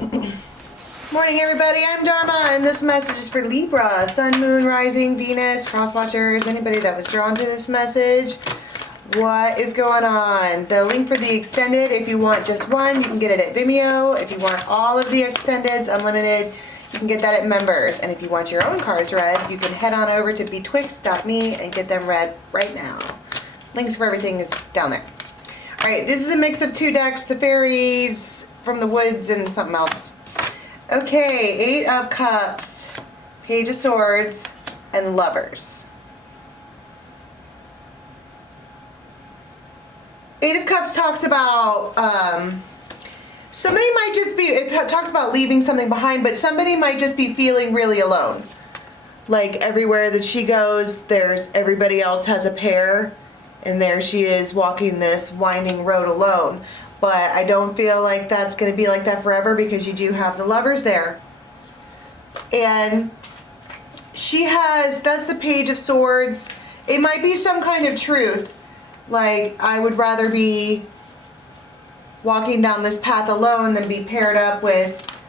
Morning everybody, I'm Dharma and this message is for Libra, Sun, Moon, Rising, Venus, Cross Watchers, anybody that was drawn to this message. What is going on? The link for the extended, if you want just one, you can get it at Vimeo. If you want all of the extendeds, unlimited, you can get that at members. And if you want your own cards read, you can head on over to betwixt.me and get them read right now. Links for everything is down there. Alright, this is a mix of two decks, the fairies from the woods and something else. Okay, Eight of Cups, Page of Swords, and Lovers. Eight of Cups talks about, somebody might just be, it talks about leaving something behind, but somebody might just be feeling really alone. Like everywhere that she goes, there's everybody else has a pair, and there she is walking this winding road alone. But I don't feel like that's going to be like that forever because you do have the Lovers there. And she has, that's the Page of Swords. It might be some kind of truth. Like, I would rather be walking down this path alone than be paired up with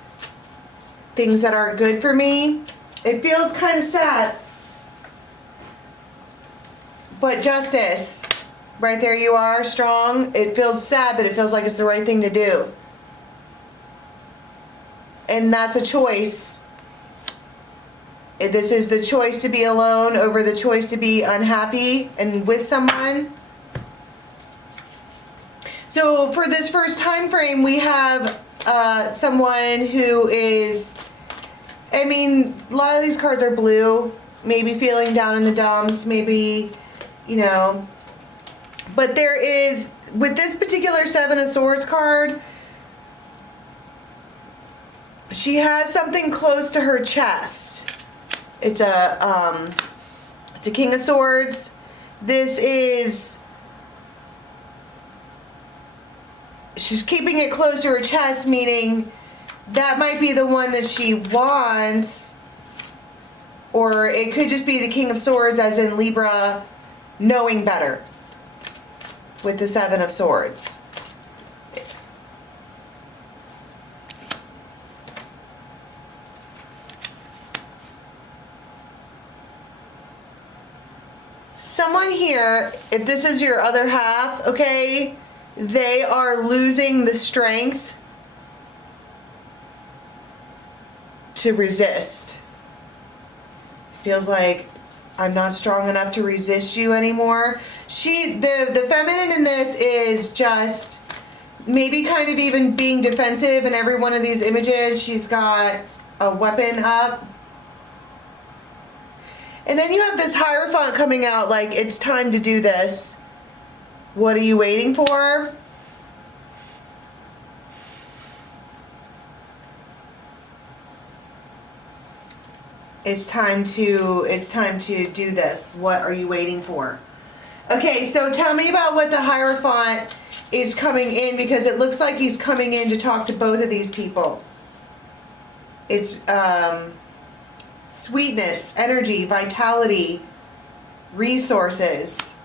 things that aren't good for me. It feels kind of sad. But Justice. Right there you are, strong. It feels sad, but it feels like it's the right thing to do. And that's a choice. This is the choice to be alone over the choice to be unhappy and with someone. So for this first time frame, we have someone who is, I mean, a lot of these cards are blue. Maybe feeling down in the dumps, maybe, you know. But there is, with this particular Seven of Swords card, she has something close to her chest. It's a King of Swords. This is, she's keeping it close to her chest, meaning that might be the one that she wants, or it could just be the King of Swords, as in Libra knowing better. With the Seven of Swords. Someone here, if this is your other half, okay, they are losing the strength to resist. Feels like I'm not strong enough to resist you anymore. The feminine in this is just maybe kind of even being defensive. In every one of these images, she's got a weapon up. And then you have this Hierophant coming out like, it's time to do this. What are you waiting for? It's time to do this. What are you waiting for? Okay, so tell me about what the Hierophant is coming in, because it looks like he's coming in to talk to both of these people. It's sweetness, energy, vitality, resources,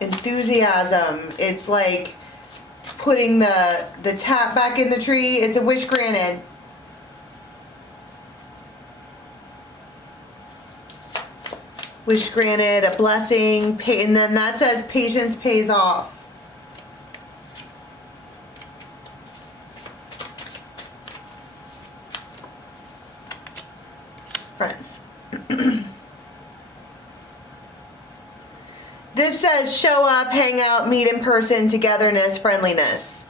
enthusiasm. It's like putting the tap back in the tree. It's a wish granted. Wish granted, a blessing, and then that says patience pays off. Friends. This says show up, hang out, meet in person, togetherness, friendliness.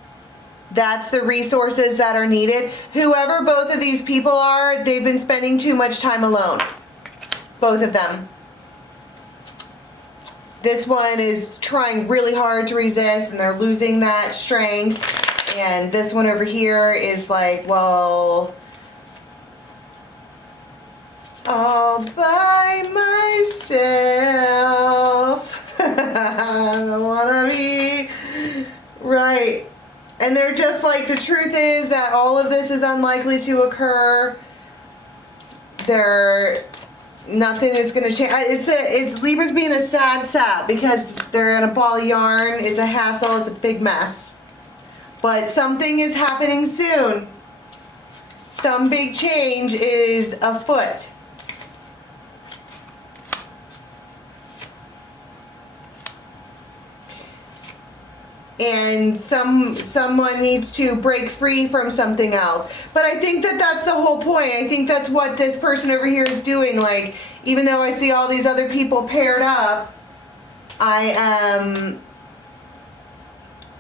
That's the resources that are needed. Whoever both of these people are, they've been spending too much time alone. Both of them. This one is trying really hard to resist and they're losing that strength. And this one over here is like, well, all by myself. I don't wanna be right. And they're just like, the truth is that all of this is unlikely to occur. Nothing is going to change. It's Libra's being a sad sap because they're in a ball of yarn. It's a hassle. It's a big mess. But something is happening soon. Some big change is afoot. And someone needs to break free from something else. But I think that that's the whole point. I think that's what this person over here is doing. Like, even though I see all these other people paired up,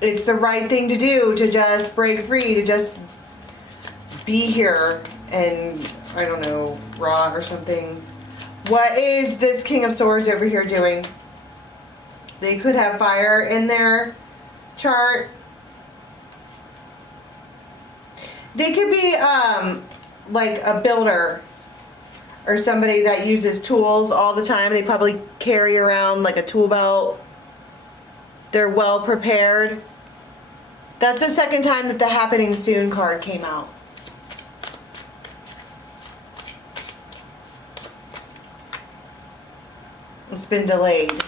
it's the right thing to do, to just break free, to just be here and, I don't know, raw or something. What is this King of Swords over here doing? They could have fire in their chart. They could be like a builder or somebody that uses tools all the time. They probably carry around like a tool belt. They're well prepared. That's the second time that the happening soon card came out. It's been delayed.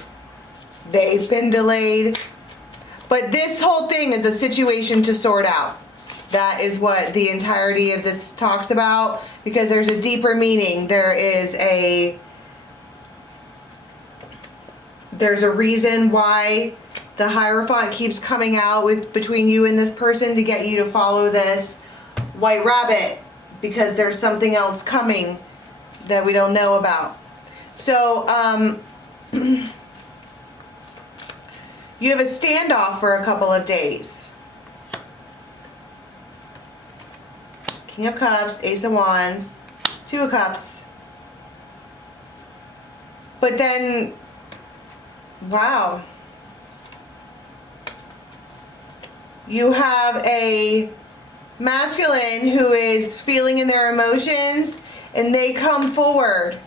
They've been delayed. But this whole thing is a situation to sort out. That is what the entirety of this talks about, because there's a deeper meaning. There's a reason why the Hierophant keeps coming out between you and this person to get you to follow this white rabbit, because there's something else coming that we don't know about. So, you have a standoff for a couple of days. King of Cups, Ace of Wands, Two of Cups. But then, wow. You have a masculine who is feeling in their emotions, and they come forward.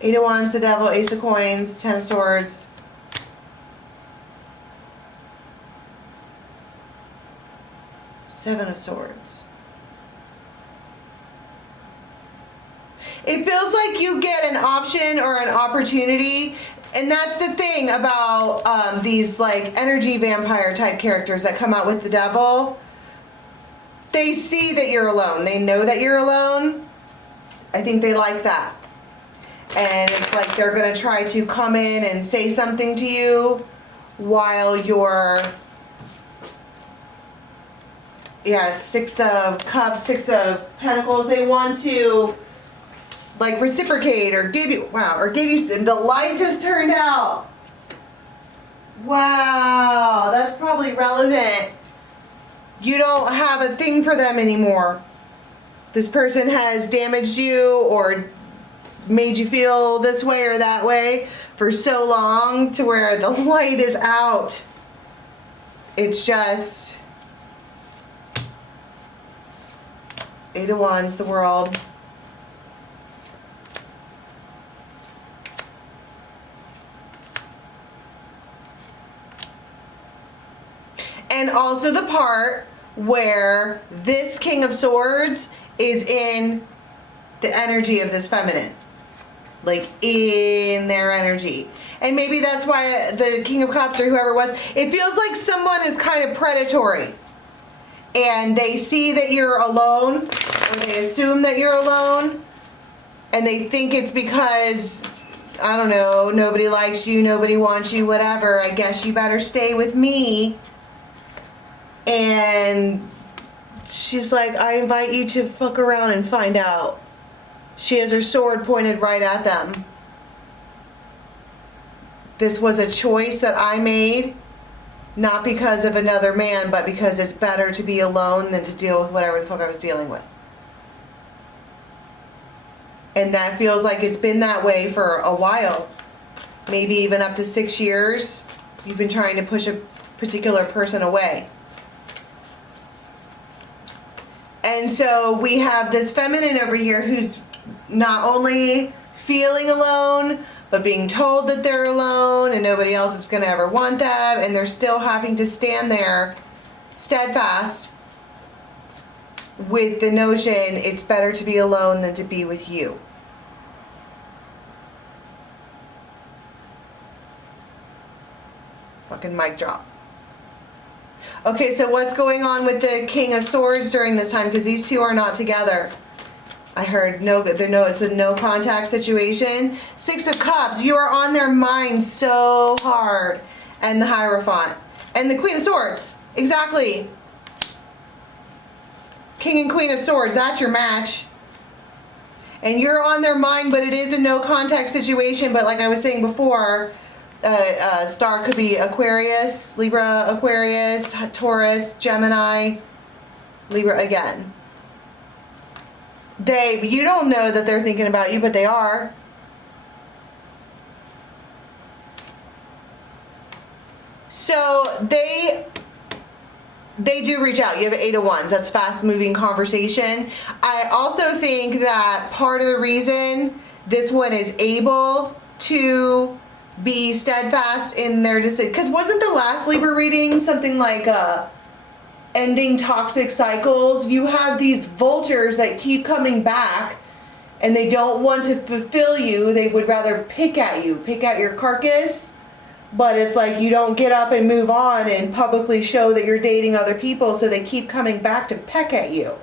Eight of Wands, the Devil, Ace of Coins, Ten of Swords. Seven of Swords. It feels like you get an option or an opportunity, and that's the thing about these like energy vampire type characters that come out with the Devil. They see that you're alone. They know that you're alone. I think they like that. And it's like they're going to try to come in and say something to you while you're, Six of Cups, Six of Pentacles. They want to like reciprocate or give you, the light just turned out. Wow, that's probably relevant. You don't have a thing for them anymore. This person has damaged you or made you feel this way or that way for so long to where the light is out. It's just Eight of Wands, the World. And also the part where this King of Swords is in the energy of this feminine. Like in their energy. And maybe that's why the King of Cups or whoever it was, it feels like someone is kind of predatory. And they see that you're alone, or they assume that you're alone, and they think it's because, I don't know, nobody likes you, nobody wants you, whatever. I guess you better stay with me. And she's like, I invite you to fuck around and find out. She has her sword pointed right at them. This was a choice that I made, not because of another man, but because it's better to be alone than to deal with whatever the fuck I was dealing with. And that feels like it's been that way for a while. Maybe even up to 6 years. You've been trying to push a particular person away. And so we have this feminine over here who's not only feeling alone, but being told that they're alone and nobody else is going to ever want them, and they're still having to stand there steadfast with the notion it's better to be alone than to be with you. Fucking mic drop. Okay, so what's going on with the King of Swords during this time? Because these two are not together. I heard it's a no contact situation. Six of Cups, you are on their mind so hard. And the Hierophant. And the Queen of Swords. Exactly. King and Queen of Swords, that's your match. And you're on their mind, but it is a no contact situation. But like I was saying before, star could be Aquarius, Libra, Aquarius, Taurus, Gemini, Libra again. You don't know that they're thinking about you, but they are. So they do reach out. You have 8 of Wands. That's fast moving conversation. I also think that part of the reason this one is able to be steadfast in their decision, because wasn't the last Libra reading something like ending toxic cycles? You have these vultures that keep coming back and they don't want to fulfill you. They would rather pick at your carcass. But it's like you don't get up and move on and publicly show that you're dating other people, so they keep coming back to peck at you.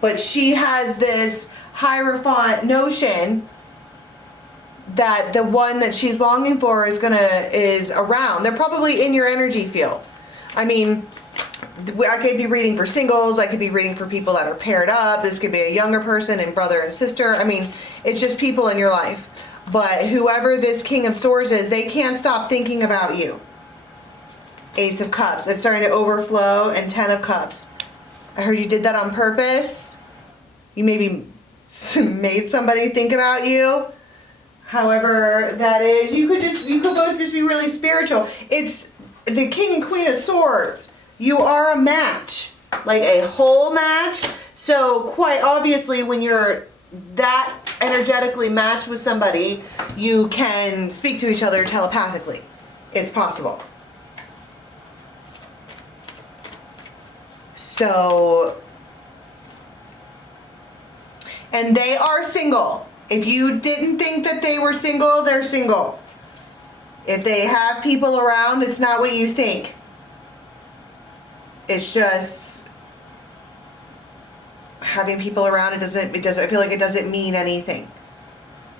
But she has this Hierophant notion that the one that she's longing for is around. They're probably in your energy field. I mean, I could be reading for singles. I could be reading for people that are paired up. This could be a younger person and brother and sister. I mean, it's just people in your life. But whoever this King of Swords is, they can't stop thinking about you. Ace of Cups. It's starting to overflow. And 10 of Cups. I heard you did that on purpose. You maybe made somebody think about you. However that is. You could both just be really spiritual. It's the King and Queen of Swords. You are a match. Like a whole match. So quite obviously when you're that energetically matched with somebody, you can speak to each other telepathically. It's possible. So, and they are single. If you didn't think that they were single, they're single. If they have people around, it's not what you think. It's just having people around. I feel like it doesn't mean anything.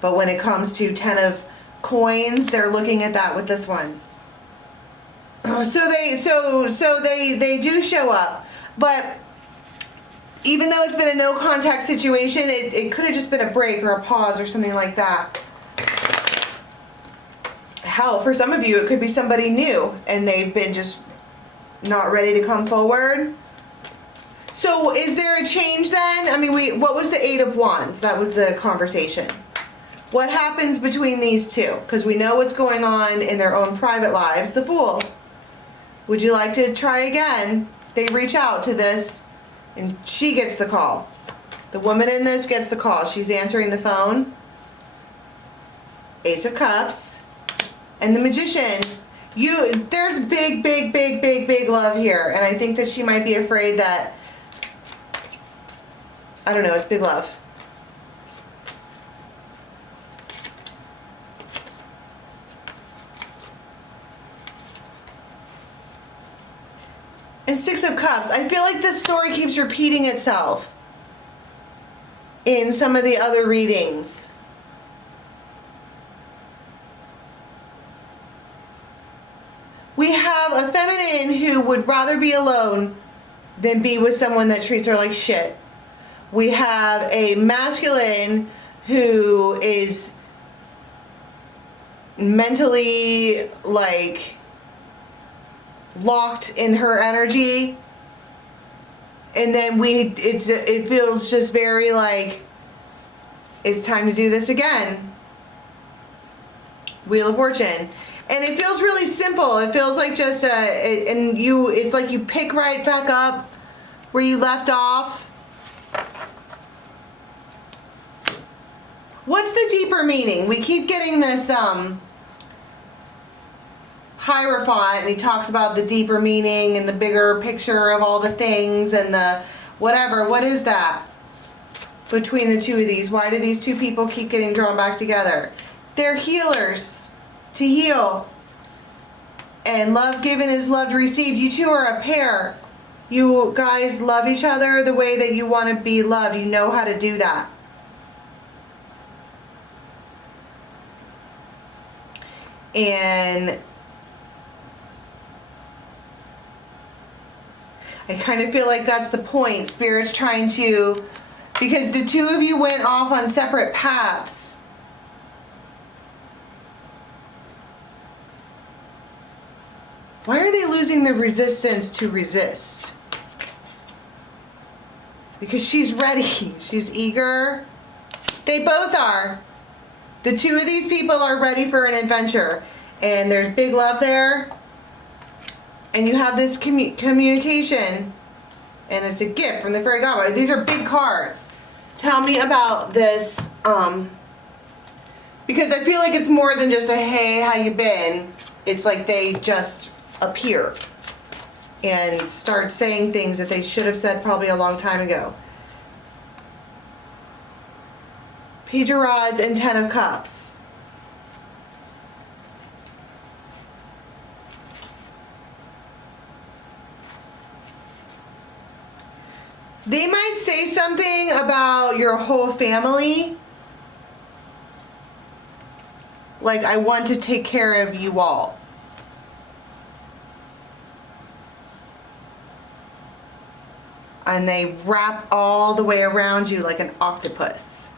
But when it comes to 10 of coins, they're looking at that with this one. So they do show up. But even though it's been a no contact situation, it could have just been a break or a pause or something like that. Hell, for some of you, it could be somebody new and they've been just not ready to come forward. So is there a change then? I mean, what was the 8 of Wands? That was the conversation. What happens between these two? Because we know what's going on in their own private lives. The Fool. Would you like to try again? They reach out to this and she gets the call. The woman in this gets the call. She's answering the phone. Ace of Cups. And the Magician. There's big love here. And I think that she might be afraid that, I don't know, it's big love. And 6 of Cups. I feel like this story keeps repeating itself in some of the other readings. We have a feminine who would rather be alone than be with someone that treats her like shit. We have a masculine who is mentally like locked in her energy, and then it feels just very like it's time to do this again. Wheel of Fortune. And it feels really simple. It feels like just it's like you pick right back up where you left off. What's the deeper meaning? We keep getting this Hierophant, and he talks about the deeper meaning and the bigger picture of all the things and the whatever. What is that between the two of these? Why do these two people keep getting drawn back together? They're healers. To heal. And love given is love received. You two are a pair. You guys love each other the way that you want to be loved. You know how to do that. And I kind of feel like that's the point. Spirit's trying to, because the two of you went off on separate paths. Why are they losing the resistance to resist? Because she's ready. She's eager. They both are. The two of these people are ready for an adventure. And there's big love there. And you have this communication. And it's a gift from the fairy godmother. These are big cards. Tell me about this. Because I feel like it's more than just a, hey, how you been? It's like they just appear and start saying things that they should have said probably a long time ago. Page of Rods and Ten of Cups. They might say something about your whole family. Like, I want to take care of you all. And they wrap all the way around you like an octopus.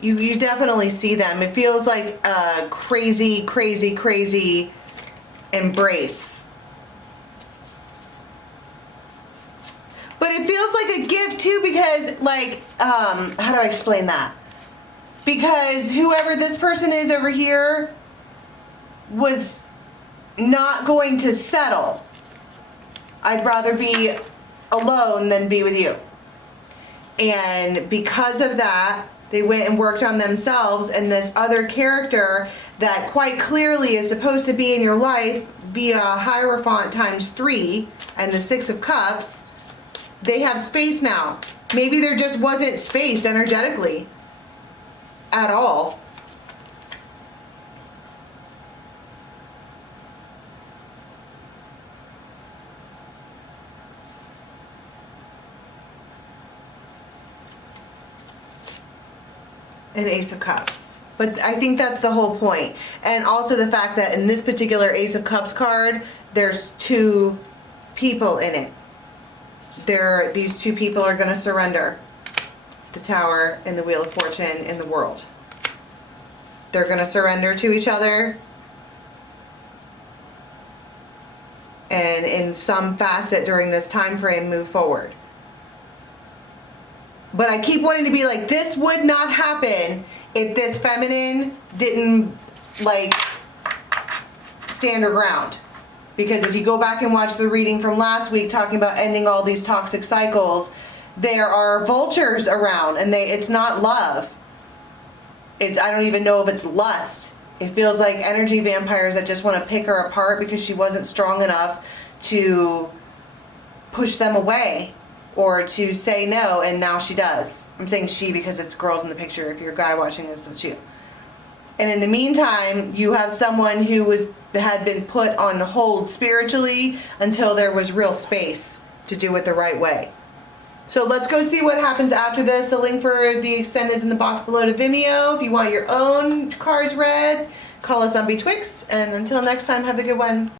You definitely see them. It feels like a crazy, crazy, crazy embrace. But it feels like a gift too because, like, how do I explain that? Because whoever this person is over here was not going to settle. I'd rather be alone than be with you. And because of that, they went and worked on themselves, and this other character that quite clearly is supposed to be in your life via Hierophant times 3 and the Six of Cups, they have space now. Maybe there just wasn't space energetically at all. An Ace of Cups. But I think that's the whole point. And also the fact that in this particular Ace of Cups card, there's two people in it. These two people are going to surrender. The Tower and the Wheel of Fortune in the World. They're going to surrender to each other. And in some facet during this time frame, move forward. But I keep wanting to be like, this would not happen if this feminine didn't, like, stand her ground. Because if you go back and watch the reading from last week talking about ending all these toxic cycles, there are vultures around, and it's not love. I don't even know if it's lust. It feels like energy vampires that just want to pick her apart because she wasn't strong enough to push them away. Or to say no, and now she does. I'm saying she because it's girls in the picture. If you're a guy watching this, it's you. And in the meantime, you have someone who had been put on hold spiritually until there was real space to do it the right way. So let's go see what happens after this. The link for the extend is in the box below to Vimeo. If you want your own cards read, call us on Betwixt. And until next time, have a good one.